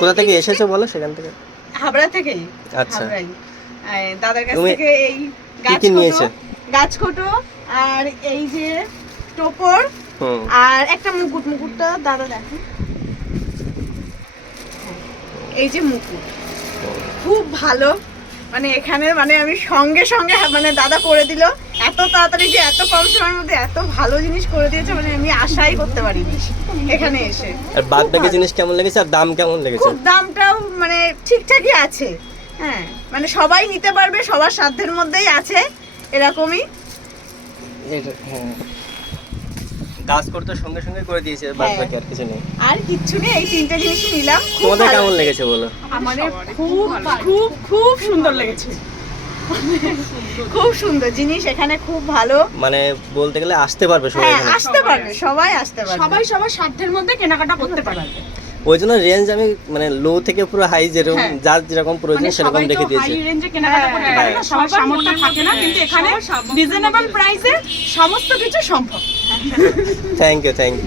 কোথা থেকে এসেছো বলো সেখান থেকে? হাবড়া থেকেই। আচ্ছা। হাবড়াই। দাদার কাছ তুমি থেকে এই কি কি নিয়েছো? গাছকোটো আর এই যে টোপর আর একটা মুকুটটা দাদা দেখো, এই যে মুকুট খুব ভালো, মানে এখানে মানে আমি সঙ্গে সঙ্গে মানে দাদা করে দিল এত তাড়াতাড়ি, যে এত কম সময়ের মধ্যে এত ভালো জিনিস করে দিয়েছে, মানে আমি আশাই করতে পারিনি এখানে এসে। আর বাদ বাকি জিনিস কেমন লেগেছে আর দাম কেমন লেগেছে? খুব দামটাও মানে ঠিকঠাকই আছে, হ্যাঁ মানে সবাই নিতে পারবে, সবার সাধ্যের মধ্যেই আছে এরকমই। হ্যাঁ, কাজ করতে সঙ্গে সঙ্গে করে দিয়েছে, বাদ বাকি আর কিছু নেই। আর কিচ্ছু নেই, এই তিনটে জিনিসই নিলাম। তোমাদের কেমন লেগেছে বলো? আমাদের খুব খুব খুব সুন্দর লেগেছে, খুব সুন্দর জিনিস এখানে, খুব ভালো, মানে বলতে গেলে আসতে পারবে সবাই হ্যাঁ এখানে। আসতে পারবে, সবাই আসতে পারবে, সবাই সবার সাধ্যের মধ্যে কেনাকাটা করতে পারবে। ওই জন্য রেঞ্জ আমি মানে লো থেকে পুরো হাই, যেরকম হ্যাঁ। যার যেরকম প্রয়োজন মানে সেরকম সবাই তো রেখে হাই দিয়েছে। রেঞ্জে কেনাকাটা করতে পারে না, সবার সামর্থ্য থাকে না, কিন্তু এখানে রিজনেবল প্রাইসে সমস্ত কিছু সম্ভব। Thank you, thank you.